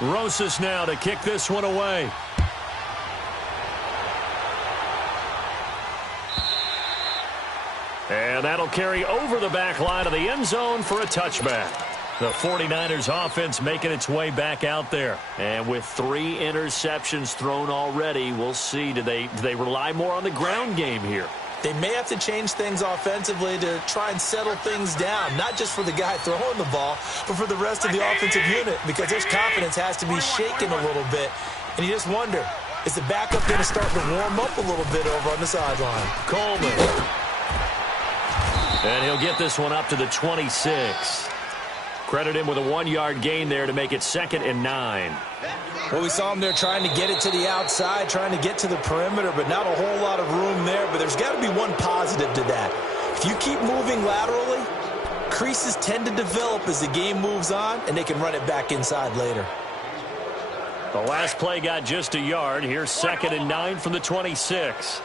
Rosas now to kick this one away. And that'll carry over the back line of the end zone for a touchback. The 49ers offense making its way back out there. And with 3 interceptions thrown already, we'll see. Do they rely more on the ground game here? They may have to change things offensively to try and settle things down, not just for the guy throwing the ball, but for the rest of the offensive unit, because his confidence has to be shaken a little bit. And you just wonder, is the backup going to start to warm up a little bit over on the sideline? Coleman. And he'll get this one up to the 26. Credit him with a 1-yard gain there to make it 2nd and 9. Well, we saw him there trying to get it to the outside, trying to get to the perimeter, but not a whole lot of room there. But there's got to be one positive to that. If you keep moving laterally, creases tend to develop as the game moves on, and they can run it back inside later. The last play got just a yard. Here's 2nd and 9 from the 26.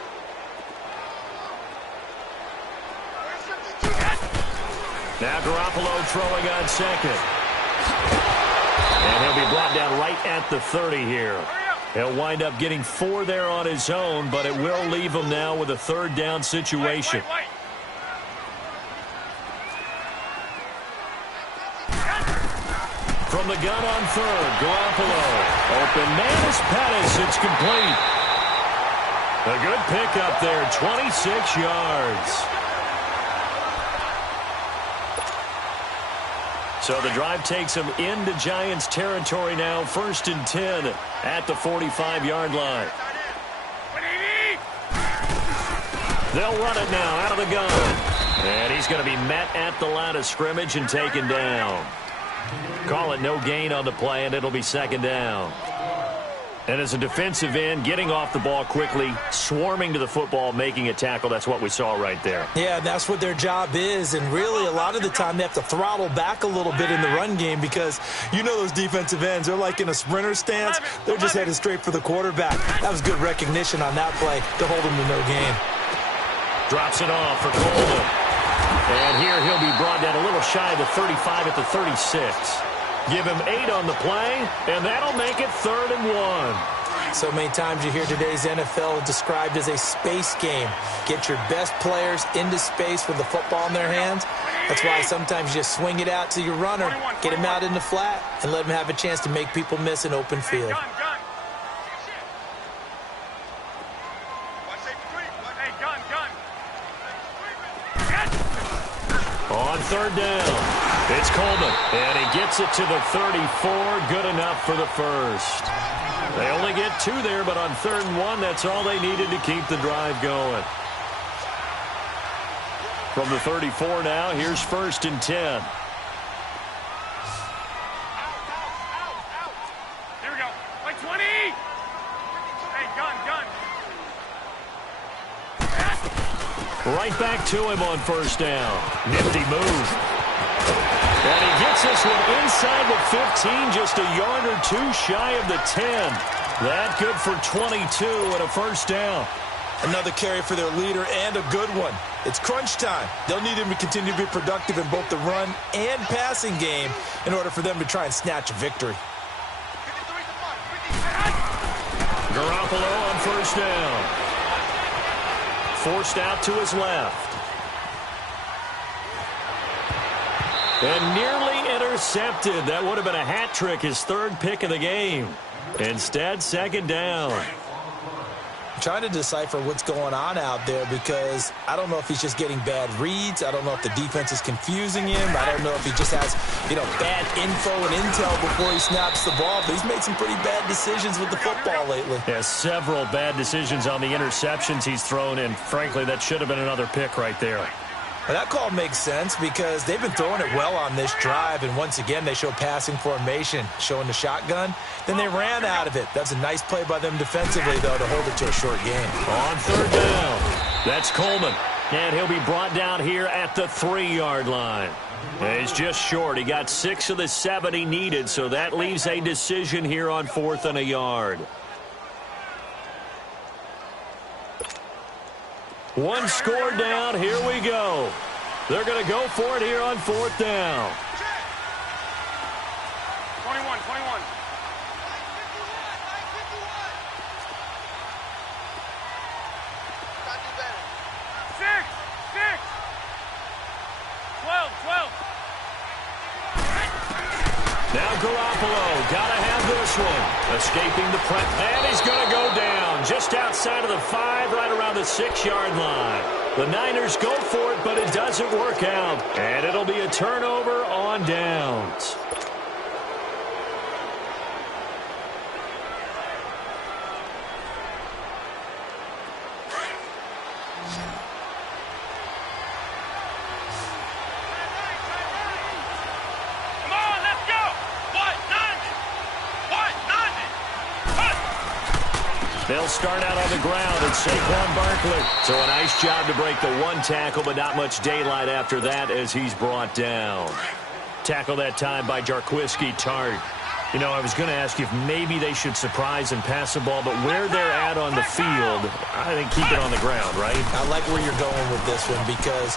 Now Garoppolo throwing on 2nd. And he'll be brought down right at the 30 here. He'll wind up getting 4 there on his own, but it will leave him now with a 3rd down situation. From the gun on 3rd, Garoppolo. Open man is Pettis. It's complete. A good pickup there, 26 yards. So the drive takes him into Giants territory now. 1st and 10 at the 45-yard line. They'll run it now out of the gun. And he's going to be met at the line of scrimmage and taken down. Call it no gain on the play, and it'll be 2nd down. And as a defensive end, getting off the ball quickly, swarming to the football, making a tackle, that's what we saw right there. Yeah, that's what their job is. And really, a lot of the time, they have to throttle back a little bit in the run game because you know those defensive ends, they're like in a sprinter stance. They're just headed straight for the quarterback. That was good recognition on that play to hold him to no gain. Drops it off for Coleman. And here he'll be brought down a little shy of the 35 at the 36. Give him 8 on the play, and that'll make it 3rd and 1. So many times you hear today's NFL described as a space game. Get your best players into space with the football in their hands. That's why sometimes you just swing it out to your runner, get him out in the flat, and let him have a chance to make people miss an open field. On 3rd down. It's Coleman, and he gets it to the 34. Good enough for the 1st. They only get 2 there, but on 3rd and 1, that's all they needed to keep the drive going. From the 34 now, here's 1st and 10. Here we go. Like 20. Hey, gun. Right back to him on 1st down. Nifty move. And he gets this one inside the 15, just a yard or 2 shy of the 10. That good for 22 and a 1st down. Another carry for their leader and a good one. It's crunch time. They'll need him to continue to be productive in both the run and passing game in order for them to try and snatch a victory. Garoppolo on 1st down. Forced out to his left. And nearly intercepted. That would have been a hat trick, his 3rd pick of the game. Instead, 2nd down. I'm trying to decipher what's going on out there because I don't know if he's just getting bad reads. I don't know if the defense is confusing him. I don't know if he just has, bad info and intel before he snaps the ball. But he's made some pretty bad decisions with the football lately. Yeah, several bad decisions on the interceptions he's thrown, and frankly, that should have been another pick right there. Well, that call makes sense because they've been throwing it well on this drive, and once again, they show passing formation, showing the shotgun. Then they ran out of it. That's a nice play by them defensively, though, to hold it to a short game. On 3rd down, that's Coleman, and he'll be brought down here at the 3-yard line. And he's just short. He got 6 of the 7 he needed, so that leaves a decision here on 4th and a yard. One score down. Here we go. They're going to go for it here on 4th down. 21, 21. Six. 12. Now Garoppolo, got to have this one. Escaping the press, and he's going to go down just outside of the 5, right around the 6-yard line. The Niners go for it, but it doesn't work out. And it'll be a turnover on downs. Come on, let's go. What? They'll start out on the ground, and Saquon Barkley. So a nice job to break the 1 tackle, but not much daylight after that as he's brought down. Tackle that time by Jarquiski Tart. You know, I was going to ask you if maybe they should surprise and pass the ball, but where they're at on the field, I think keep it on the ground, right? I like where you're going with this one because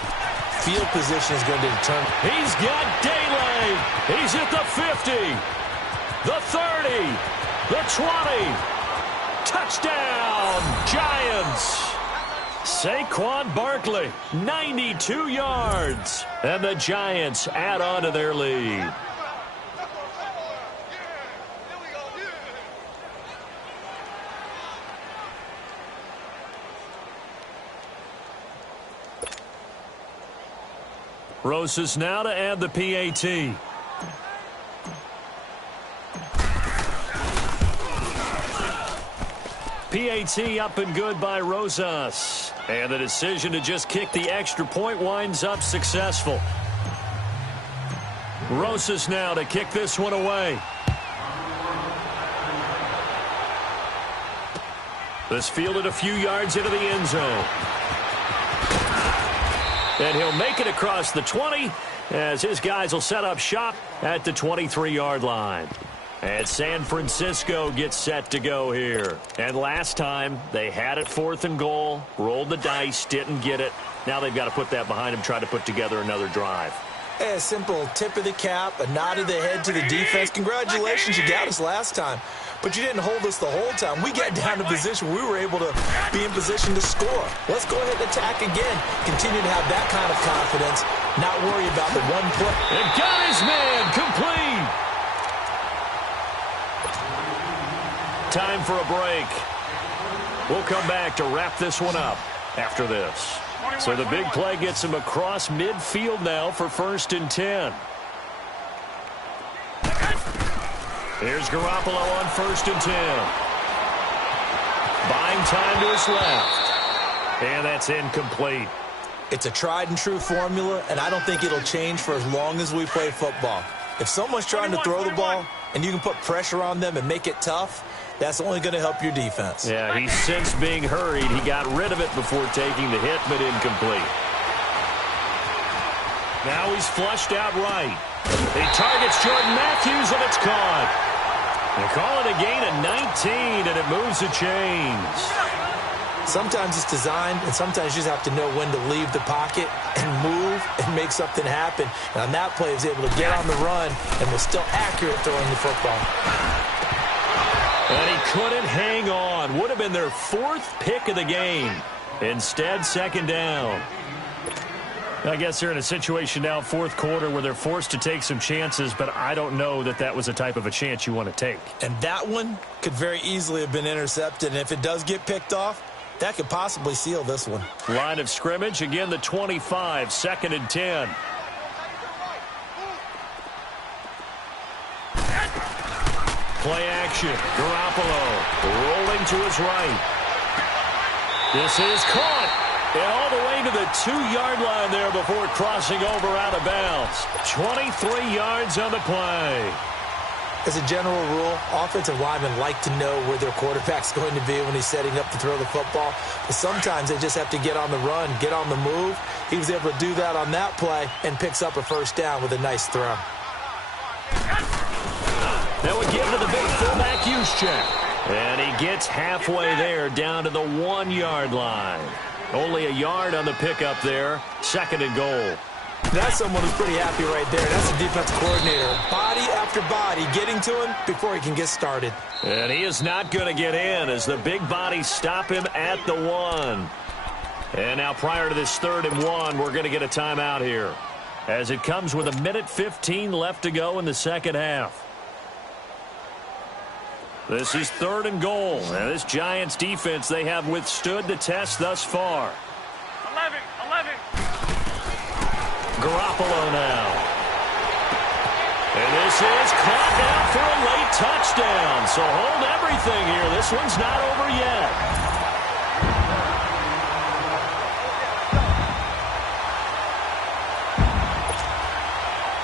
field position is going to determine. He's got daylight. He's at the 50, the 30, the 20. Touchdown, Giants. Saquon Barkley, 92 yards. And the Giants add on to their lead. Rosas now to add the PAT. PAT up and good by Rosas. And the decision to just kick the extra point winds up successful. Rosas now to kick this one away. This fielded a few yards into the end zone. And he'll make it across the 20 as his guys will set up shop at the 23-yard line. And San Francisco gets set to go here. And last time, they had it 4th and goal, rolled the dice, didn't get it. Now they've got to put that behind them, try to put together another drive. Hey, a simple tip of the cap, a nod of the head to the defense. Congratulations, you got us last time. But you didn't hold us the whole time. We got down to position. We were able to be in position to score. Let's go ahead and attack again. Continue to have that kind of confidence, not worry about the one play. And got his man complete. Time for a break. We'll come back to wrap this one up after this. So the big play gets him across midfield now for 1st and 10. Here's Garoppolo on 1st and 10. Buying time to his left. And that's incomplete. It's a tried and true formula, and I don't think it'll change for as long as we play football. If someone's trying to throw the ball and you can put pressure on them and make it tough, that's only going to help your defense. Yeah, he's since being hurried. He got rid of it before taking the hit, but incomplete. Now he's flushed out right. He targets Jordan Matthews, and it's caught. They call it a gain of 19, and it moves the chains. Sometimes it's designed, and sometimes you just have to know when to leave the pocket and move and make something happen. And on that play, he was able to get on the run and was still accurate throwing the football. And he couldn't hang on. Would have been their 4th pick of the game. Instead, 2nd down. I guess they're in a situation now, 4th quarter, where they're forced to take some chances, but I don't know that that was the type of a chance you want to take. And that one could very easily have been intercepted, and if it does get picked off, that could possibly seal this one. Line of scrimmage, again the 25, 2nd and 10. Play action. Garoppolo rolling to his right. This is caught. And all the way to the 2-yard line there before crossing over out of bounds. 23 yards on the play. As a general rule, offensive linemen like to know where their quarterback's going to be when he's setting up to throw the football. But sometimes they just have to get on the run, get on the move. He was able to do that on that play and picks up a 1st down with a nice throw. Now we give to the big fullback use check. And he gets halfway there down to the 1-yard line. Only a yard on the pickup there. 2nd and goal. That's someone who's pretty happy right there. That's the defensive coordinator. Body after body getting to him before he can get started. And he is not going to get in as the big bodies stop him at the 1. And now prior to this 3rd and 1, we're going to get a timeout here as it comes with 1:15 left to go in the second half. This is 3rd and goal. And this Giants defense, they have withstood the test thus far. 11. Garoppolo now. And this is caught out for a late touchdown. So hold everything here. This one's not over yet.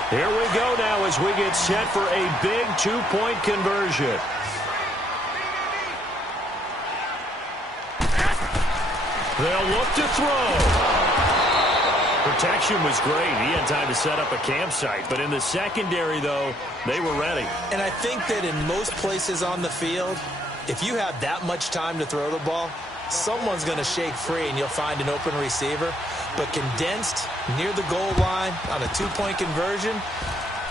Here we go now as we get set for a big 2-point conversion. They'll look to throw. Protection was great. He had time to set up a campsite. But in the secondary, though, they were ready. And I think that in most places on the field, if you have that much time to throw the ball, someone's going to shake free and you'll find an open receiver. But condensed near the goal line on a 2-point conversion,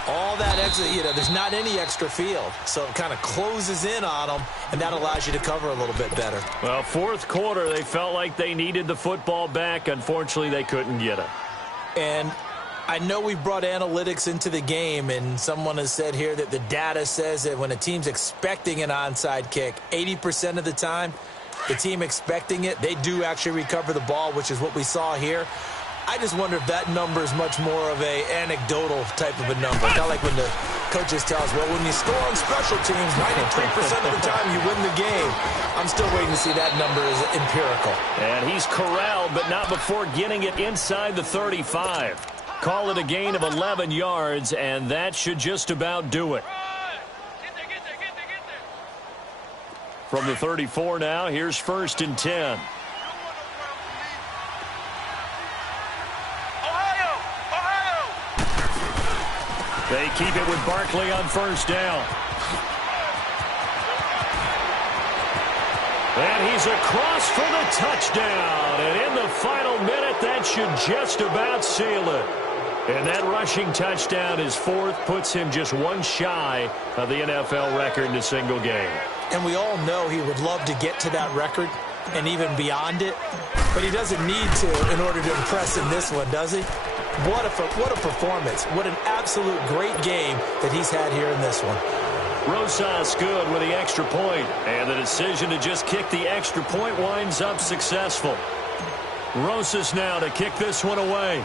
all that extra, there's not any extra field. So it kind of closes in on them, and that allows you to cover a little bit better. Well, 4th quarter, they felt like they needed the football back. Unfortunately, they couldn't get it. And I know we brought analytics into the game, and someone has said here that the data says that when a team's expecting an onside kick, 80% of the time, the team expecting it, they do actually recover the ball, which is what we saw here. I just wonder if that number is much more of a anecdotal type of a number. Kind of like when the coaches tell us, well, when you score on special teams, 93% of the time you win the game. I'm still waiting to see that number is empirical. And he's corralled, but not before getting it inside the 35. Call it a gain of 11 yards, and that should just about do it. From the 34 now, here's 1st and 10. They keep it with Barkley on 1st down. And he's across for the touchdown. And in the final minute, that should just about seal it. And that rushing touchdown, his 4th, puts him just one shy of the NFL record in a single game. And we all know he would love to get to that record and even beyond it. But he doesn't need to in order to impress in this one, does he? What a performance. What an absolute great game that he's had here in this one. Rosas good with the extra point. And the decision to just kick the extra point winds up successful. Rosas now to kick this one away.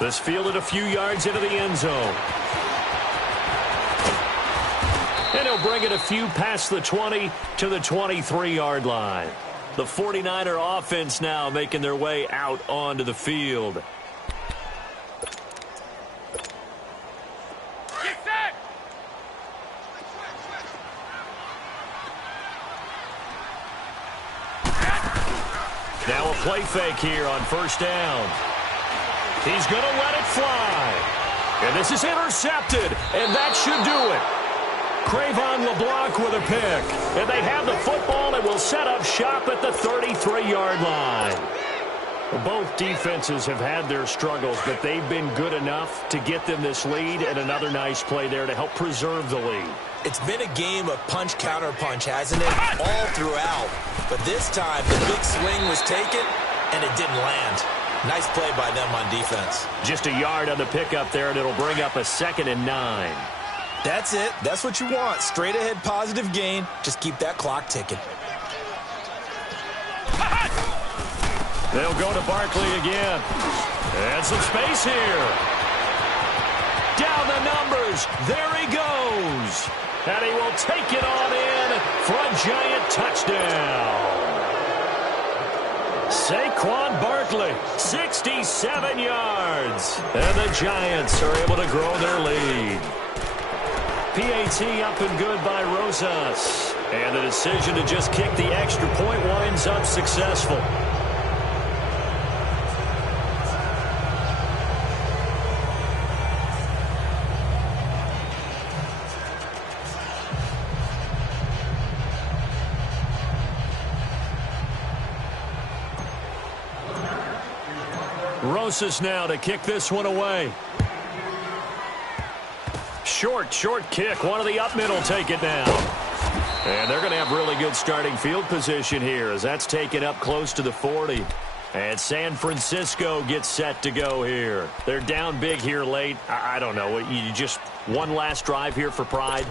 This fielded a few yards into the end zone. And he'll bring it a few past the 20 to the 23-yard line. The 49er offense now making their way out onto the field. Now a play fake here on 1st down. He's going to let it fly. And this is intercepted, and that should do it. Crayvon LeBlanc with a pick. And they have the football and will set up shop at the 33-yard line. Well, both defenses have had their struggles, but they've been good enough to get them this lead, and another nice play there to help preserve the lead. It's been a game of punch-counter-punch, hasn't it? All throughout. But this time, the big swing was taken, and it didn't land. Nice play by them on defense. Just a yard on the pickup there, and it'll bring up a 2nd and 9. That's it. That's what you want. Straight ahead positive gain. Just keep that clock ticking. They'll go to Barkley again. And some space here. Down the numbers. There he goes. And he will take it on in for a giant touchdown. Saquon Barkley, 67 yards. And the Giants are able to grow their lead. PAT up and good by Rosas. And the decision to just kick the extra point winds up successful. Rosas now to kick this one away. Short kick. One of the up middle take it down. And they're going to have really good starting field position here as that's taken up close to the 40. And San Francisco gets set to go here. They're down big here late. I don't know. You just one last drive here for pride?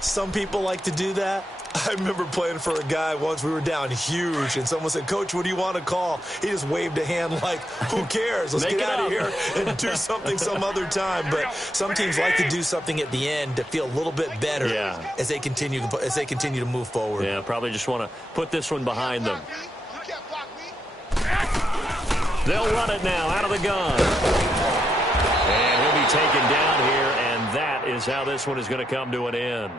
Some people like to do that. I remember playing for a guy once. We were down huge, and someone said, "Coach, what do you want to call?" He just waved a hand like, who cares? Let's get out of here and do something some other time. But some teams like to do something at the end to feel a little bit better as they continue to move forward. Yeah, probably just want to put this one behind them. They'll run it now out of the gun. And he'll be taken down here, and that is how this one is going to come to an end.